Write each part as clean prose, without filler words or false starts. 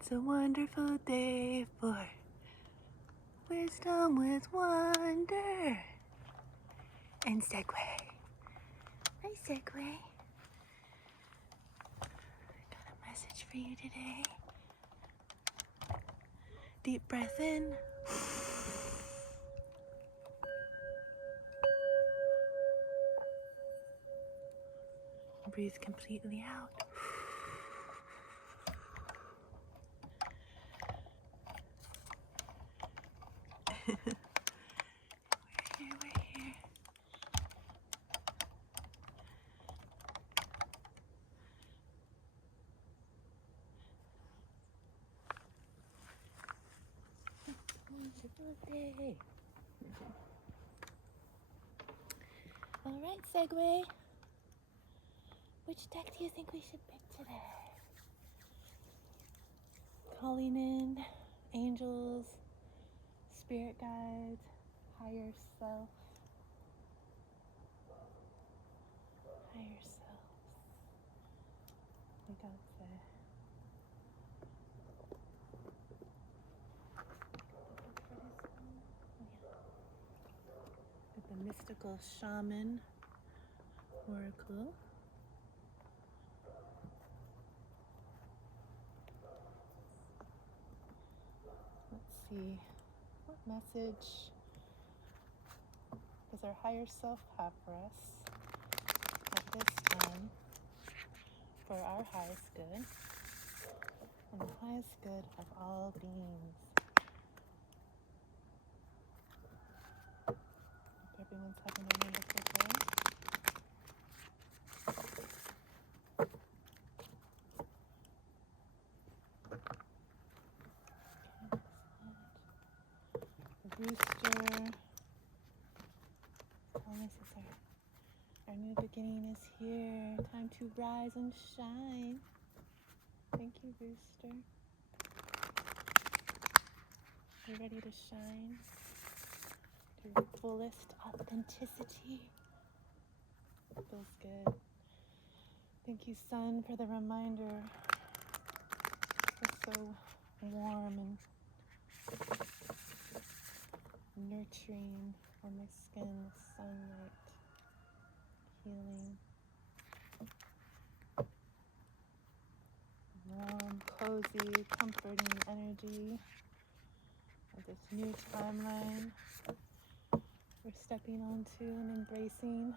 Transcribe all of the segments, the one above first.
It's a wonderful day for wisdom with wonder and Segway. Hi, Segway. I got a message for you today. Deep breath in. Breathe completely out. We're here. Wonderful day. All right, Segway. Which deck do you think we should pick today? Calling in angels, spirit guides, higher self. Higher self. We got the Mystical Shaman Oracle. Let's see, what message does our higher self have for us at this time for our highest good and the highest good of all beings? Hope everyone's having a wonderful day. Rooster, telling us our new beginning is here. Time to rise and shine. Thank you, Rooster. You ready to shine to your fullest authenticity? Feels good. Thank you, Sun, for the reminder. It's so warm and nurturing on my skin, the sunlight, healing. Warm, cozy, comforting energy of this new timeline we're stepping onto and embracing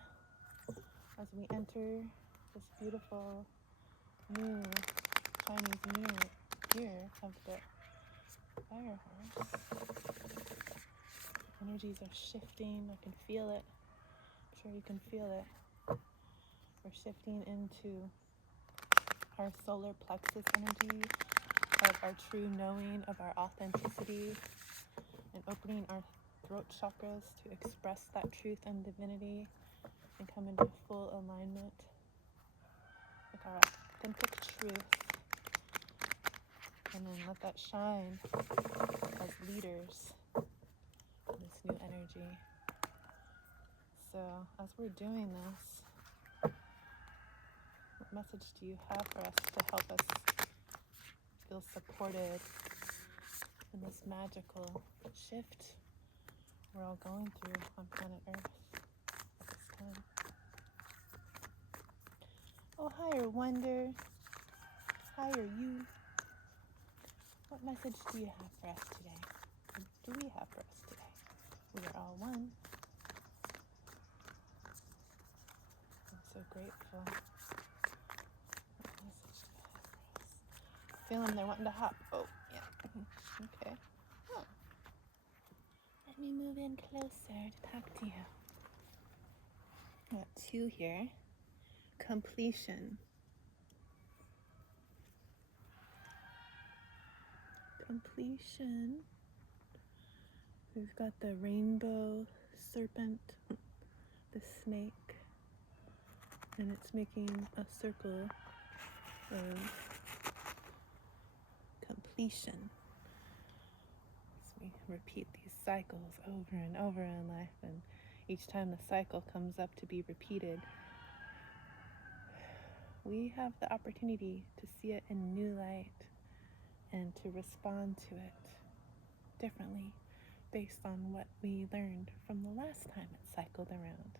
as we enter this beautiful new Chinese New Year of the Fire Horse. Energies are shifting. I can feel it. I'm sure you can feel it. We're shifting into our solar plexus energy of our true knowing, of our authenticity, and opening our throat chakras to express that truth and divinity and come into full alignment with our authentic truth, and then let that shine as leaders in this new energy. So as we're doing this, what message do you have for us to help us feel supported in this magical shift we're all going through on planet Earth at this time? Oh, higher wonder, higher you. What message do you have for us today? What do we have for us today? We are all one. I'm so grateful. What message do you have for us? Feel them, they're wanting to hop. Oh, yeah. Okay. Huh. Let me move in closer to talk to you. Got two here. Completion. Completion. We've got the rainbow serpent, the snake, and it's making a circle of completion. So we repeat these cycles over and over in life, and each time the cycle comes up to be repeated, we have the opportunity to see it in new light and to respond to it differently based on what we learned from the last time it cycled around.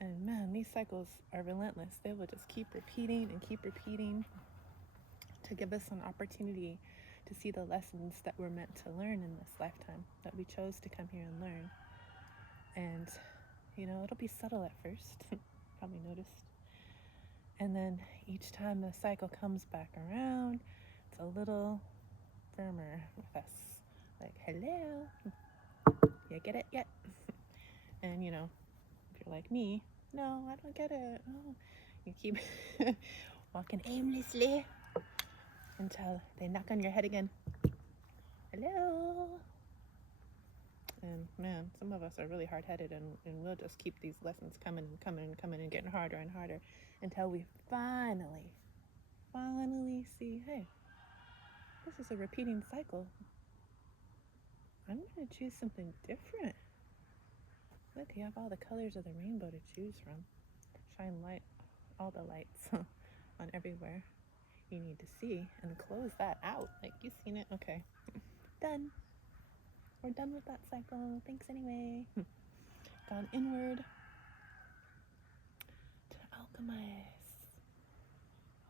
And man, these cycles are relentless. They will just keep repeating and keep repeating to give us an opportunity to see the lessons that we're meant to learn in this lifetime, that we chose to come here and learn. And, it'll be subtle at first, probably noticed. And then each time the cycle comes back around, it's a little firmer with us. Like, hello, you get it yet? And, if you're like me, no, I don't get it. Oh, you keep walking aimlessly until they knock on your head again. Hello. And man, some of us are really hard-headed, and we'll just keep these lessons coming and coming and coming and getting harder and harder until we finally see, hey, this is a repeating cycle. I'm going to choose something different. Look, you have all the colors of the rainbow to choose from. Shine light, all the lights on everywhere you need to see, and close that out. Like, you've seen it? Okay. Done. We're done with that cycle. Thanks anyway. Gone inward to alchemize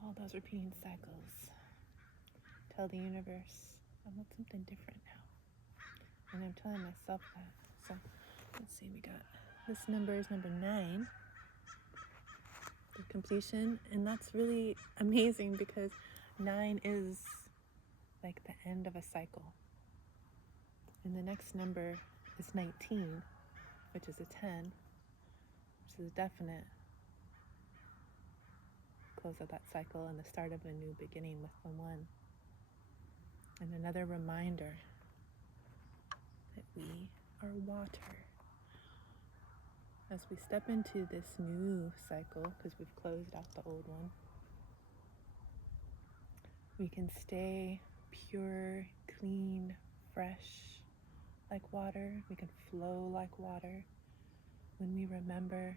all those repeating cycles. Tell the universe, I want something different now. And I'm telling myself that. So let's see, we got this number is number 9, the completion. And that's really amazing because 9 is like the end of a cycle. And the next number is 19, which is a 10, which is a definite close of that cycle and the start of a new beginning with the 1. And another reminder that we are water. As we step into this new cycle, because we've closed out the old one, we can stay pure, clean, fresh, like water. We can flow like water when we remember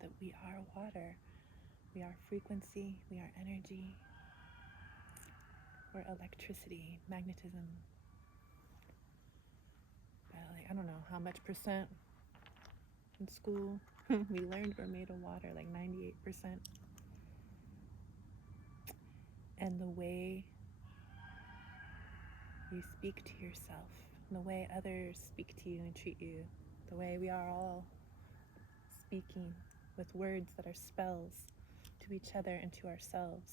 that we are water. We are frequency, we are energy, we're electricity, magnetism. I don't know how much percent in school we learned we're made of water, like 98%. And the way you speak to yourself, and the way others speak to you and treat you, the way we are all speaking with words that are spells to each other and to ourselves,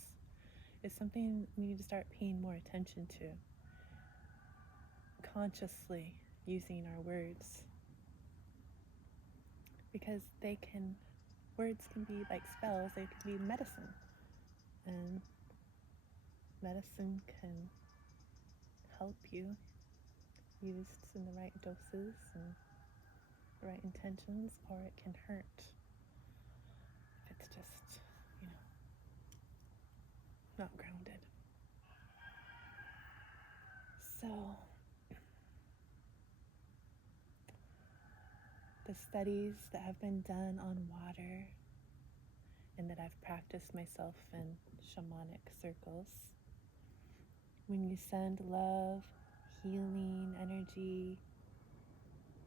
is something we need to start paying more attention to. Consciously using our words, because words can be like spells, they can be medicine, and medicine can help you used in the right doses and the right intentions, or it can hurt if it's just, not grounded. So the studies that have been done on water and that I've practiced myself in shamanic circles, when you send love, healing, energy,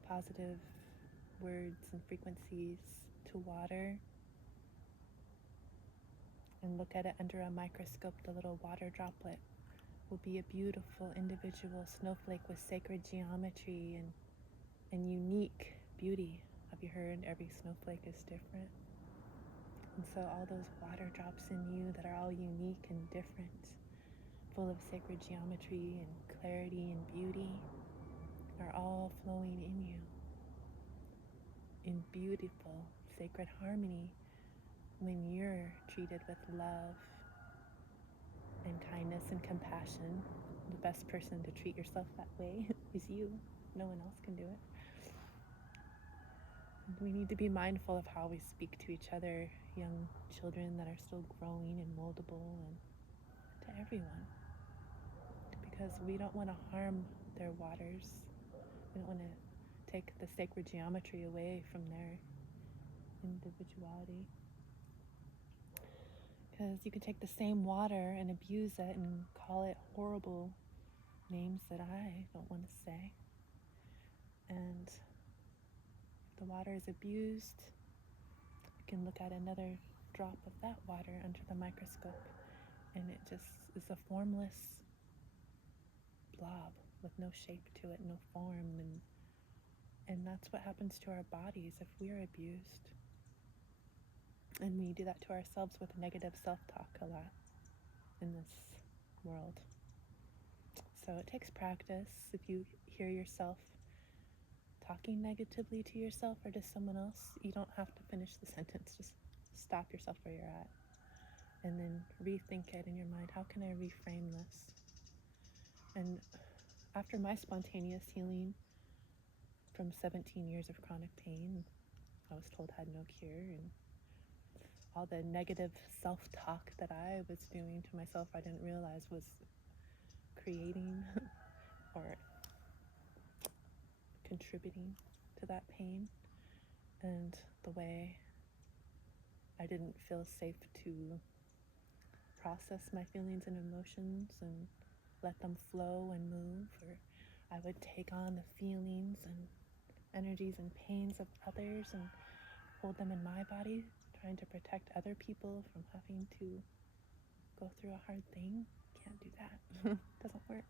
positive words and frequencies to water, and look at it under a microscope, the little water droplet will be a beautiful individual snowflake with sacred geometry and unique beauty. Have you heard every snowflake is different? And so all those water drops in you that are all unique and different, full of sacred geometry and clarity and beauty, are all flowing in you in beautiful sacred harmony when you're treated with love and kindness and compassion. The best person to treat yourself that way is you. No one else can do it. And we need to be mindful of how we speak to each other, young children that are still growing and moldable, and to everyone, because we don't want to harm their waters. We don't want to take the sacred geometry away from their individuality. Because you can take the same water and abuse it and call it horrible names that I don't want to say. And if the water is abused, you can look at another drop of that water under the microscope, and it just is a formless blob with no shape to it, no form, and that's what happens to our bodies if we're abused. And we do that to ourselves with negative self-talk a lot in this world. So it takes practice. If you hear yourself talking negatively to yourself or to someone else, you don't have to finish the sentence. Just stop yourself where you're at and then rethink it in your mind. How can I reframe this? And after my spontaneous healing from 17 years of chronic pain, I was told I had no cure, and all the negative self-talk that I was doing to myself, I didn't realize was creating or contributing to that pain. And the way I didn't feel safe to process my feelings and emotions and let them flow and move, or I would take on the feelings and energies and pains of others and hold them in my body, trying to protect other people from having to go through a hard thing. Can't do that. Doesn't work.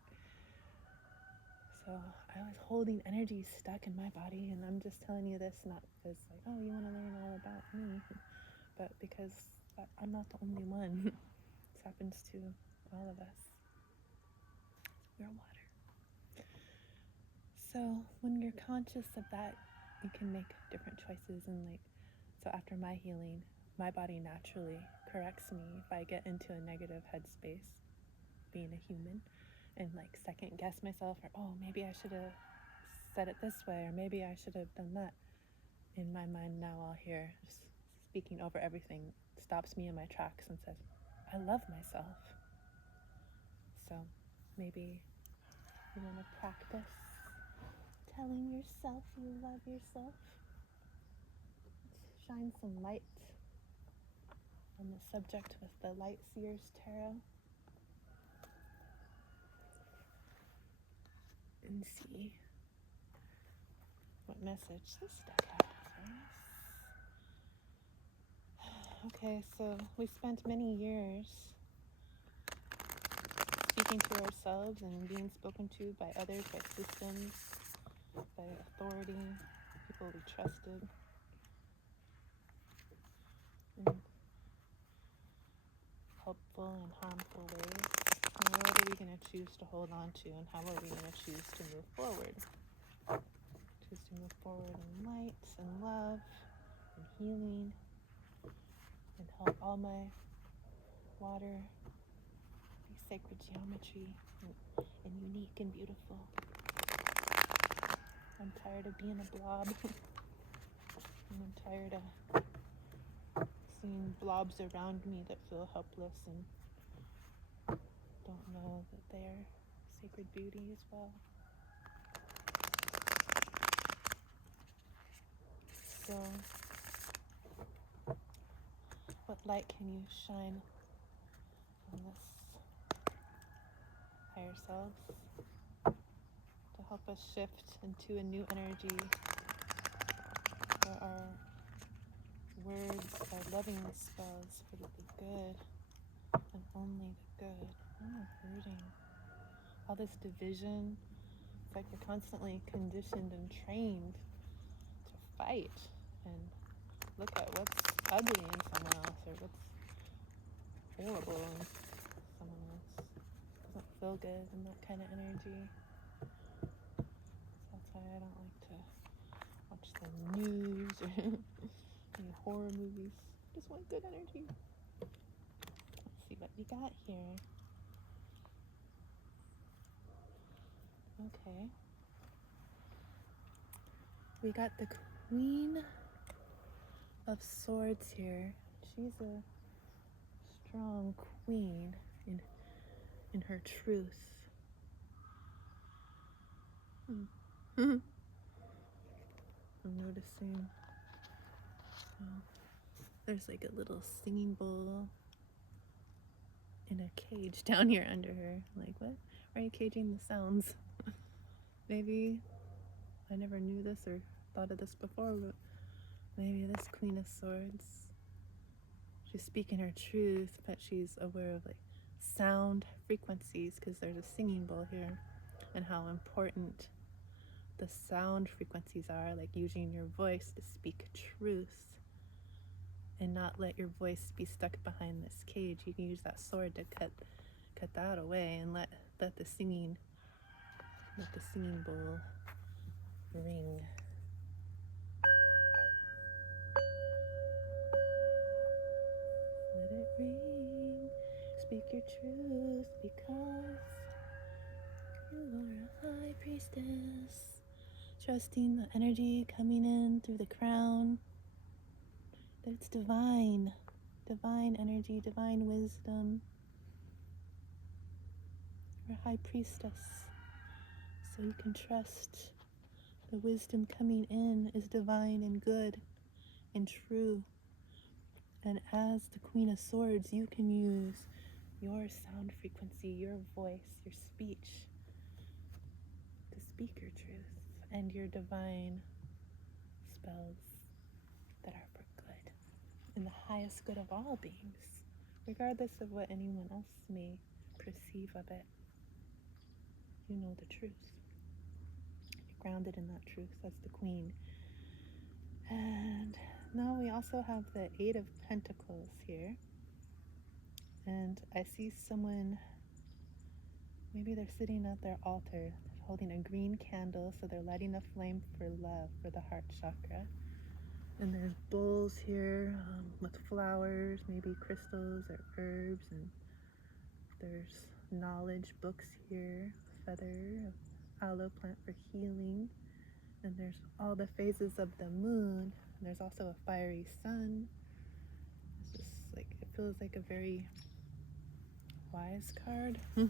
So I was holding energy stuck in my body, and I'm just telling you this not because like, oh, you want to learn all about me, but because I'm not the only one. This happens to all of us. We're water. So when you're conscious of that, you can make different choices. And so after my healing, my body naturally corrects me if I get into a negative headspace, being a human, and second guess myself, or oh, maybe I should have said it this way, or maybe I should have done that. In my mind now, I'll hear, just speaking over everything, stops me in my tracks and says, I love myself. So maybe you want to practice telling yourself you love yourself. Let's shine some light on the subject with the Light Seers Tarot and see what message this deck has for us. Okay, so we spent many years speaking to ourselves and being spoken to by others, by systems, by authority, people we trusted, in helpful and harmful ways. And what are we going to choose to hold on to, and how are we going to choose to move forward? Choose to move forward in light and love and healing, and help all my water be sacred geometry and unique and beautiful. I'm tired of being a blob. And I'm tired of seeing blobs around me that feel helpless and don't know that they're sacred beauty as well. So, what light can you shine on this higher selves to help us shift into a new energy where our words are loving spells for the good and only the good. No hurting. All this division, it's like we're constantly conditioned and trained to fight and look at what's ugly in someone else or what's horrible in someone else. Doesn't feel good in that kind of energy. So that's why I don't like to watch the news or any horror movies. I just want good energy. Let's see what we got here. Okay. We got the Queen of Swords here. She's a strong queen in her truth. I'm noticing there's a little singing bowl in a cage down here under her. Like, what? Why are you caging the sounds? Maybe I never knew this or thought of this before, but maybe this Queen of Swords, she's speaking her truth, but she's aware of like sound frequencies, because there's a singing bowl here, and how important the sound frequencies are, like using your voice to speak truth and not let your voice be stuck behind this cage. You can use that sword to cut that away and let the singing bowl ring. Let it ring. Speak your truth, because you are a high priestess. Trusting the energy coming in through the crown, that it's divine energy, divine wisdom. You're a high priestess, so you can trust the wisdom coming in is divine and good and true. And as the Queen of Swords, you can use your sound frequency, your voice, your speech to speak your truth and your divine spells that are for good, in the highest good of all beings, regardless of what anyone else may perceive of it. You know the truth. You're grounded in that truth as the Queen. And now we also have the Eight of Pentacles here. And I see someone, maybe they're sitting at their altar, holding a green candle, so they're lighting a flame for love, for the heart chakra. And there's bowls here with flowers, maybe crystals or herbs, and there's knowledge books here, feather, aloe plant for healing, and there's all the phases of the moon. And there's also a fiery sun. It's just like, it feels like a very wise card. You're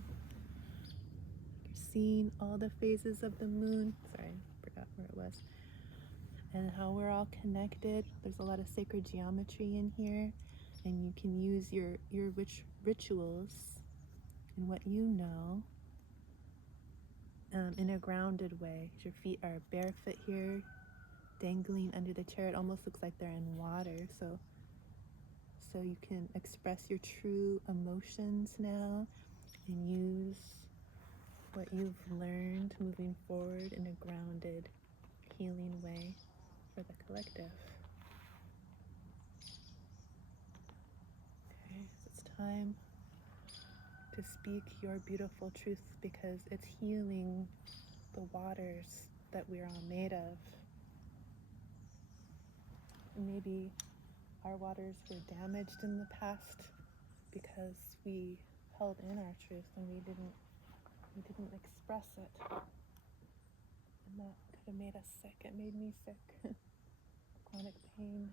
seeing all the phases of the moon. Sorry, I forgot where it was. And how we're all connected. There's a lot of sacred geometry in here, and you can use your rituals and what you know in a grounded way. Your feet are barefoot here, dangling under the chair. It almost looks like they're in water, so you can express your true emotions now and use what you've learned moving forward in a grounded, healing way for the collective. Okay, it's time to speak your beautiful truth, because it's healing the waters that we're all made of. Maybe our waters were damaged in the past because we held in our truth and we didn't express it. And that could have made us sick. It made me sick. Chronic pain.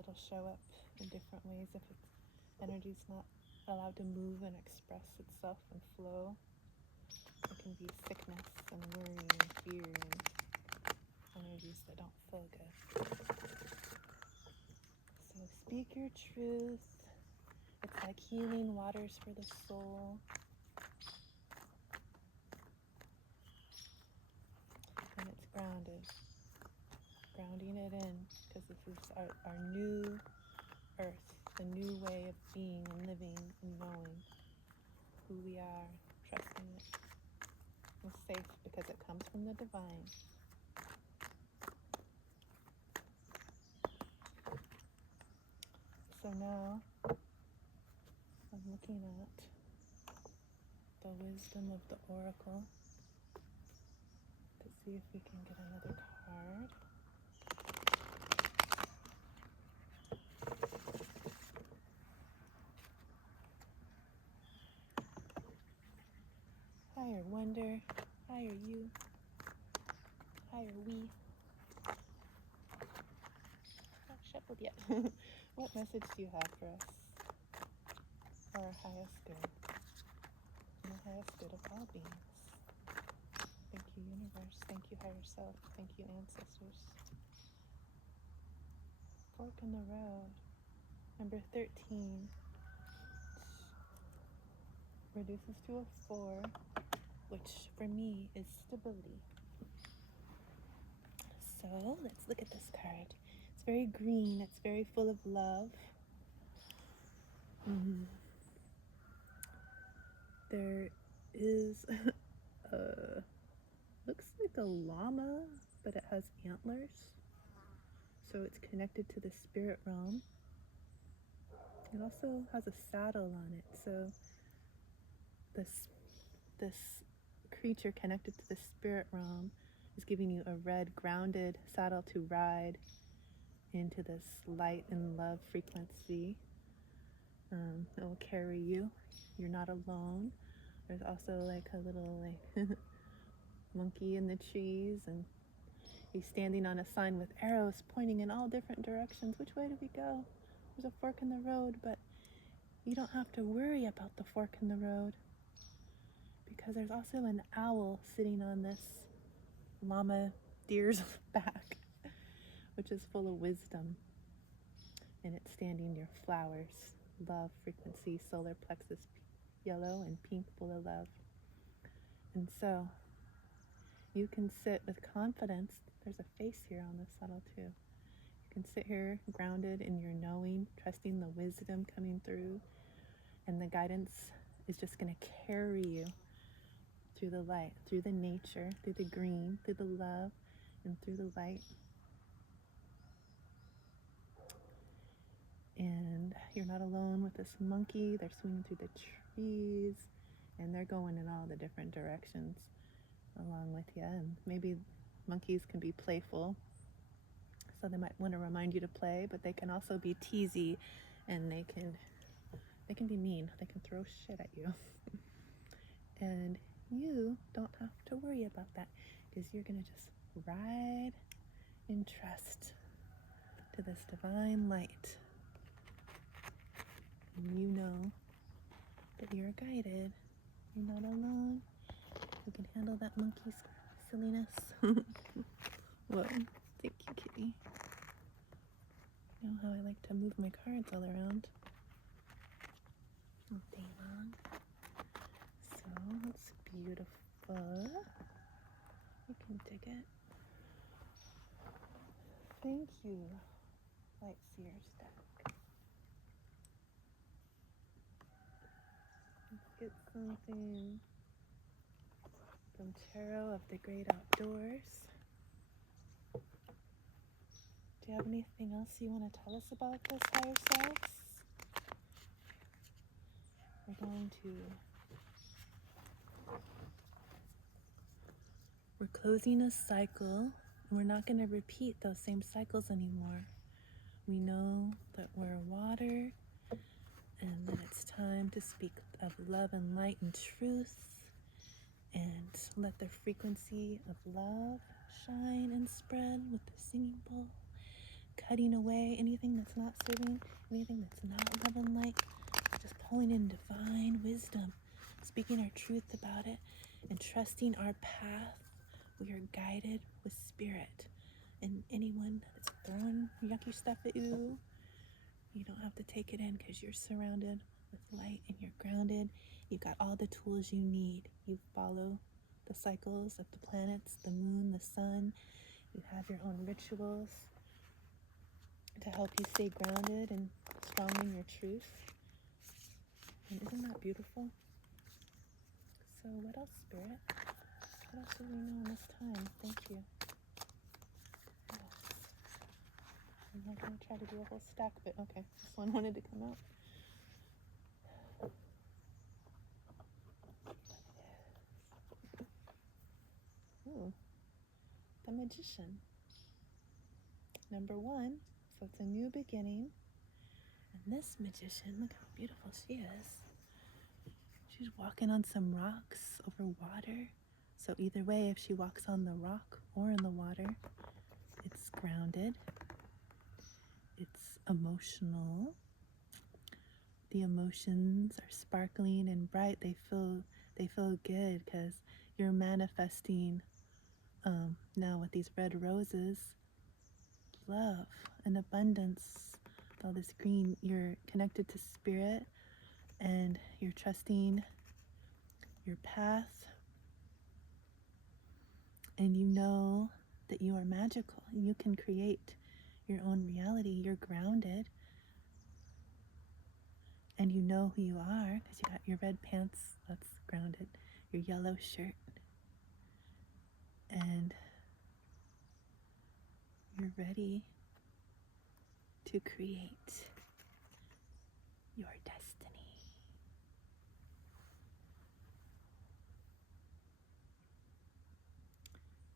It'll show up in different ways if energy's not allowed to move and express itself and flow. It can be sickness and worry and fear and energies that don't feel good. So speak your truth. It's like healing waters for the soul. And it's grounded. Grounding it in, because this is our new earth, the new way of being and living and knowing who we are, trusting it. It's safe because it comes from the divine. So now I'm looking at the wisdom of the oracle to see if we can get another card. Higher wonder, higher you, higher we. Not shuffled yet. What message do you have for us? For our highest good, and the highest good of all beings. Thank you, universe. Thank you, higher self. Thank you, ancestors. Fork in the road. Number 13 reduces to a 4, which for me is stability. So let's look at this card. It's very green. It's very full of love. There is looks like a llama, but it has antlers. So it's connected to the spirit realm. It also has a saddle on it. So this creature connected to the spirit realm is giving you a red grounded saddle to ride into this light and love frequency. It will carry you. You're not alone. There's also like a little monkey in the trees, and he's standing on a sign with arrows pointing in all different directions. Which way do we go? There's a fork in the road, but you don't have to worry about the fork in the road, because there's also an owl sitting on this llama deer's back, which is full of wisdom, and it's standing near flowers, love frequency, solar plexus, yellow and pink, full of love. And so you can sit with confidence. There's a face here on this saddle too. You can sit here grounded in your knowing, trusting the wisdom coming through, and the guidance is just going to carry you through the light, through the nature, through the green, through the love, and through the light. And you're not alone with this monkey. They're swinging through the trees, and they're going in all the different directions along with you. And maybe monkeys can be playful, so they might want to remind you to play, but they can also be teasy, and they can be mean. They can throw shit at you. And you don't have to worry about that, because you're going to just ride in trust to this divine light. And you know that you're guided. You're not alone. You can handle that monkey's silliness. Whoa, thank you, kitty. You know how I like to move my cards all around all day long. So it's beautiful. You can dig it. Thank you, Light Seer's deck. Let's get something from Tarot of the Great Outdoors. Do you have anything else you want to tell us about this higher selves? We're closing a cycle. We're not going to repeat those same cycles anymore. We know that we're water, and that it's time to speak of love and light and truth, and let the frequency of love shine and spread with the singing bowl, cutting away anything that's not serving, anything that's not love and light, just pulling in divine wisdom, speaking our truth about it, and trusting our path. We are guided with spirit, and anyone that's throwing yucky stuff at you, you don't have to take it in, because you're surrounded with light and you're grounded. You've got all the tools you need. You follow the cycles of the planets, the moon, the sun. You have your own rituals to help you stay grounded and strong in your truth. And isn't that beautiful? So what else, Spirit? What else do we know in this time? Thank you. Yes. I'm not going to try to do a whole stack, but okay. This one wanted to come out. Ooh, the Magician. Number 1, so it's a new beginning. And this magician, look how beautiful she is. She's walking on some rocks over water. So either way, if she walks on the rock or in the water, it's grounded. It's emotional. The emotions are sparkling and bright. They feel good, because you're manifesting now with these red roses, love and abundance, with all this green, you're connected to spirit and you're trusting your path, and you know that you are magical. You can create your own reality. You're grounded, and you know who you are because you got your red pants, that's grounded, your yellow shirt, and you're ready to create your destiny.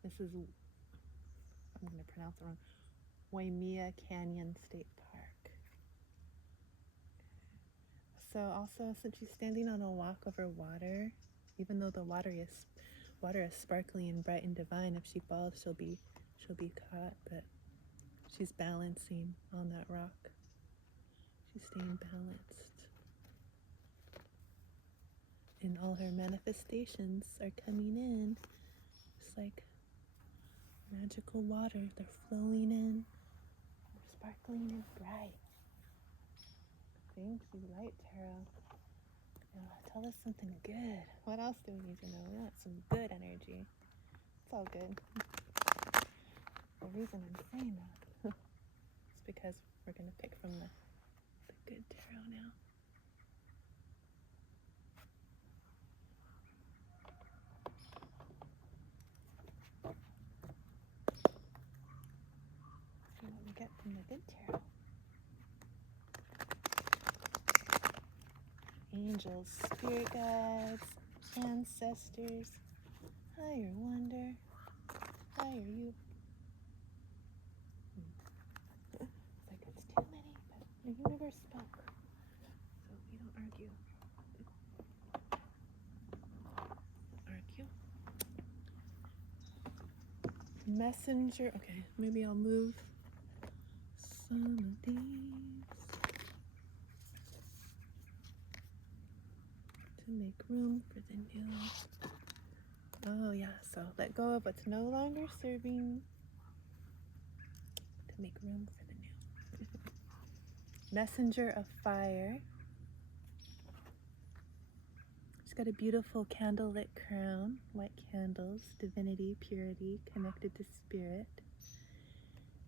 This is, I'm going to pronounce it wrong, Waimea Canyon State Park. So also, since she's standing on a walk over water, even though the water is sparkly and bright and divine, if she falls, she'll be caught. But she's balancing on that rock. She's staying balanced, and all her manifestations are coming in, just like magical water. They're flowing in. They're sparkling and bright. Thank you, Light Tarot. Tell us something good. What else do we need to know? We want some good energy. It's all good. The reason I'm saying that is because we're going to pick from the good tarot now. See what we get from the good tarot. Angels, spirit guides, ancestors, higher wonder, higher you. It's like it's too many, but the universe spoke, so we don't argue. Messenger. Okay, maybe I'll move some of these to make room for the new. Oh yeah, so let go of what's no longer serving to make room for the new. Messenger of fire. She's got a beautiful candlelit crown, white candles, divinity, purity, connected to spirit.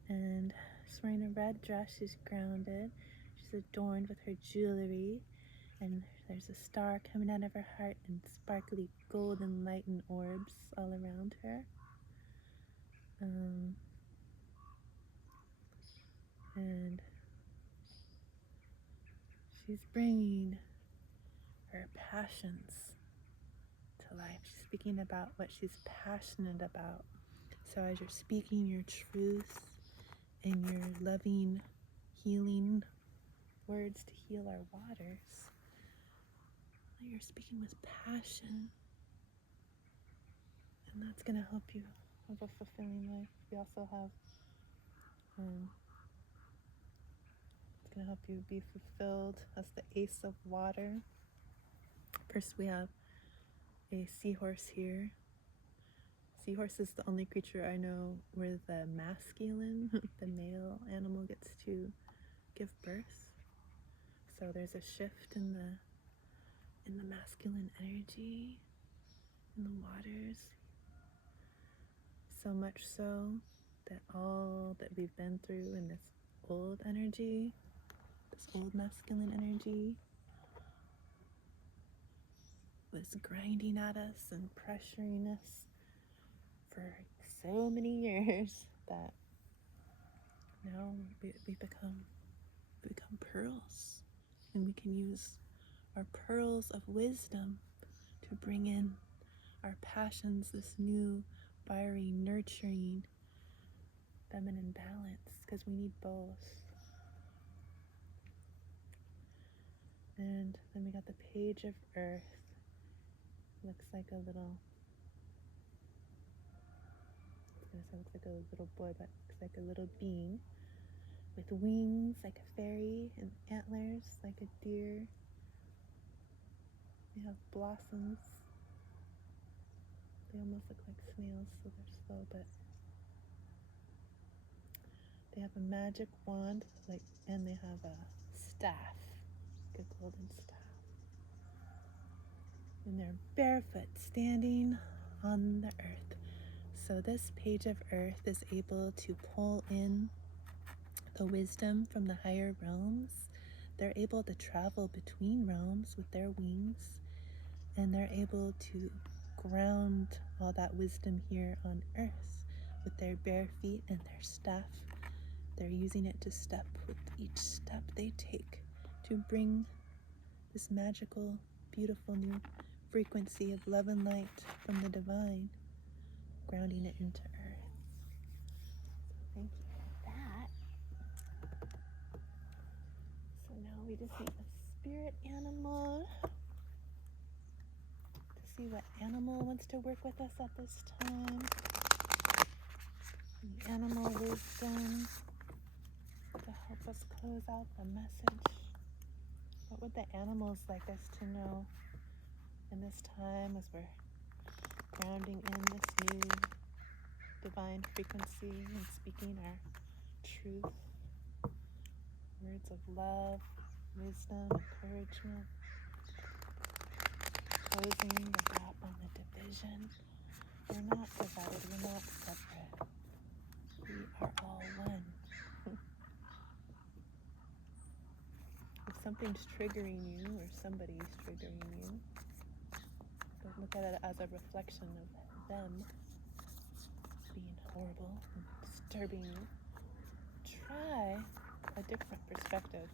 And she's wearing a red dress, she's grounded. She's adorned with her jewelry, and there's a star coming out of her heart and sparkly golden light and orbs all around her. And she's bringing her passions to life. She's speaking about what she's passionate about. So as you're speaking your truth and your loving, healing words to heal our waters, you're speaking with passion, and that's going to help you have a fulfilling life. We also have it's going to help you be fulfilled. That's the Ace of Water. First we have a seahorse here. Seahorse is the only creature I know where the masculine, the male animal, gets to give birth. So there's a shift in the masculine energy in the waters. So much so that all that we've been through in this old energy, this old masculine energy, was grinding at us and pressuring us for so many years that now we become pearls, and we can use our pearls of wisdom to bring in our passions, this new, fiery, nurturing, feminine balance, because we need both. And then we got the Page of Earth. Looks like a little, looks like a little boy, but looks like a little being with wings like a fairy and antlers like a deer. We have blossoms. They almost look like snails, so they're slow, but They have a magic wand, and they have a staff, like a golden staff. And they're barefoot, standing on the earth. So this page of earth is able to pull in the wisdom from the higher realms. They're able to travel between realms with their wings, and they're able to ground all that wisdom here on earth with their bare feet and their staff. They're using it to step with each step they take to bring this magical, beautiful new frequency of love and light from the divine, grounding it into earth. Thank you for that. So now we just need a spirit animal to see what animal wants to work with us at this time. The animal wisdom to help us close out the message. What would the animals like us to know in this time as we're grounding in this new divine frequency and speaking our truth? Words of love, wisdom, encouragement. Closing the gap on the division. We're not divided, we're not separate. We are all one. If something's triggering you or somebody's triggering you, don't look at it as a reflection of them being horrible and disturbing you. Try a different perspective.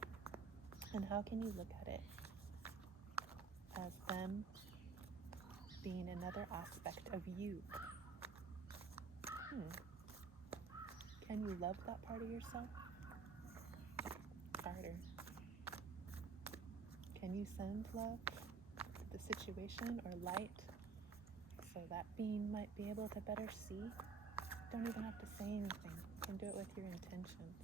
And how can you look at it as them being another aspect of you? Can you love that part of yourself? Harder. Can you send love to the situation or light so that being might be able to better see? Don't even have to say anything. You can do it with your intentions.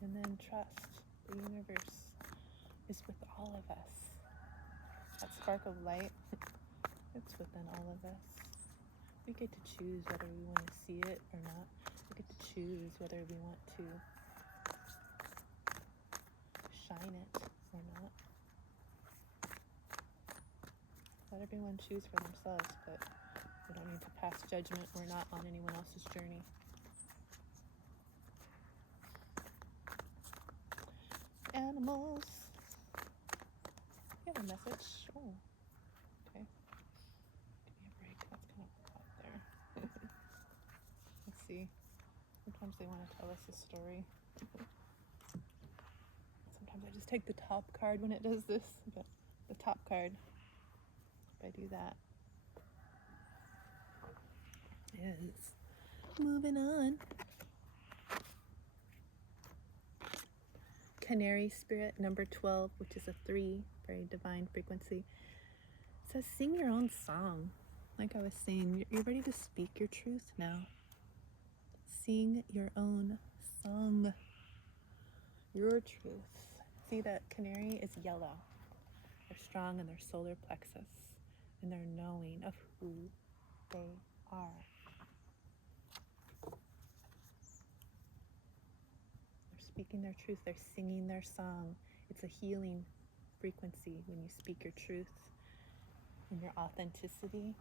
And then trust the universe is with all of us. That spark of light, it's within all of us. We get to choose whether we want to see it or not. We get to choose whether we want to shine it or not. Let everyone choose for themselves, but we don't need to pass judgment. We're not on anyone else's journey. Animals. You have a message? Oh, okay. Give me a break. That's kind of hot there. Let's see. Sometimes they want to tell us a story. Sometimes I just take the top card when it does this, but the top card, if I do that, is moving on. Canary spirit number 12, which is a 3, very divine frequency, says sing your own song. Like I was saying, you're ready to speak your truth now. Sing your own song, your truth. See that canary is yellow. They're strong in their solar plexus and their knowing of who they are. They're speaking their truth. They're singing their song. It's a healing frequency when you speak your truth and your authenticity.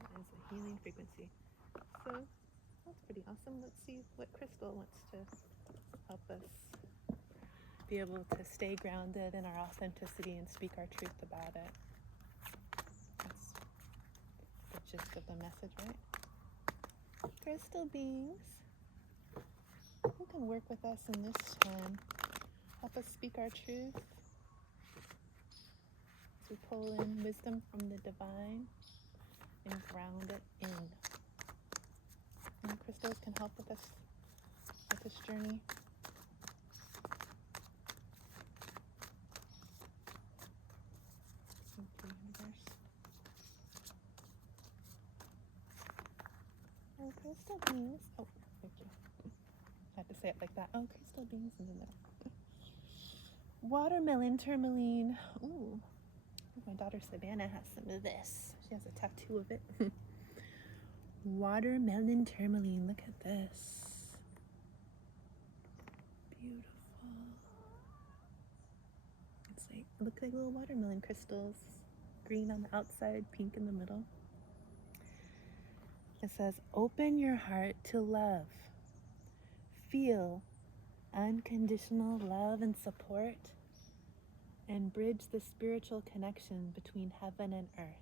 It is a healing frequency. So that's pretty awesome. Let's see what Crystal wants to help us be able to stay grounded in our authenticity and speak our truth about it. That's the gist of the message, right? Crystal beings, who can work with us in this time? Help us speak our truth as we pull in wisdom from the divine and ground it in. And crystals can help with us with this journey. Thank you, universe. Oh, crystal beings. Oh, thank you. I had to say it like that. Oh, crystal beings in the middle. Watermelon tourmaline. Ooh. My daughter Savannah has some of this. She has a tattoo of it. Watermelon tourmaline. Look at this. Beautiful. It's like, it looks like little watermelon crystals. Green on the outside, pink in the middle. It says, open your heart to love. Feel unconditional love and support, and bridge the spiritual connection between heaven and earth.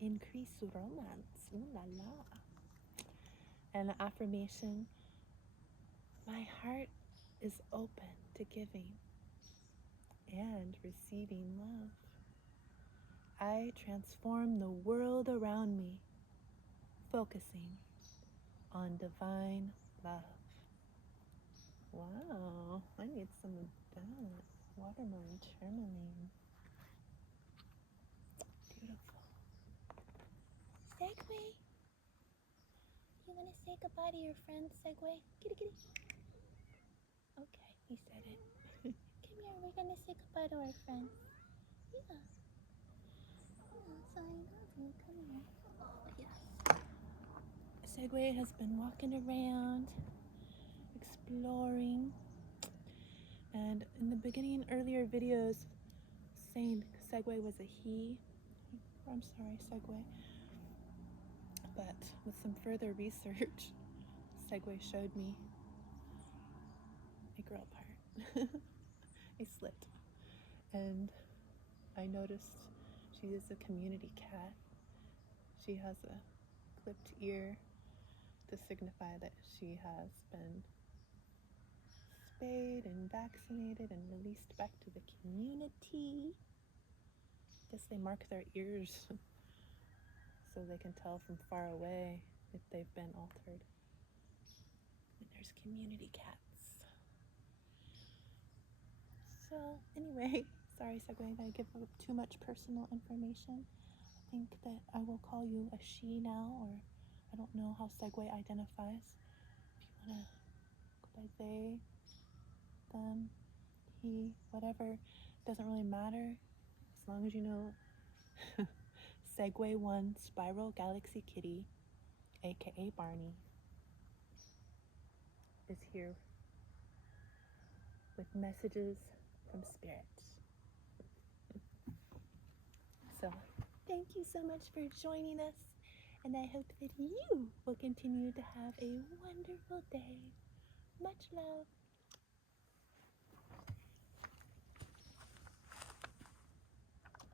Increase romance. Ooh la la. And the affirmation, my heart is open to giving and receiving love. I transform the world around me, focusing on divine love. Wow, I need some of that. Watermelon tourmaline. Beautiful. Segway. You want to say goodbye to your friend, Segway? Kitty, kitty. Okay, he said it. Come here, we're going to say goodbye to our friend. Yeah. Sorry, come here. Yes. Segway has been walking around, exploring, and in the beginning, earlier videos, saying Segway was a he. I'm sorry, Segway. But with some further research, Segway showed me a girl part, a slit. And I noticed she is a community cat. She has a clipped ear to signify that she has been spayed and vaccinated and released back to the community. Guess they mark their ears so they can tell from far away if they've been altered. And there's community cats. So anyway, sorry Segway that I give up too much personal information. I think that I will call you a she now, or I don't know how Segway identifies. If you want to go by they, them, he, whatever, doesn't really matter. As long as you know Segway 1 Spiral Galaxy Kitty, aka Barney, is here with messages from spirit. So thank you so much for joining us, and I hope that you will continue to have a wonderful day. Much love.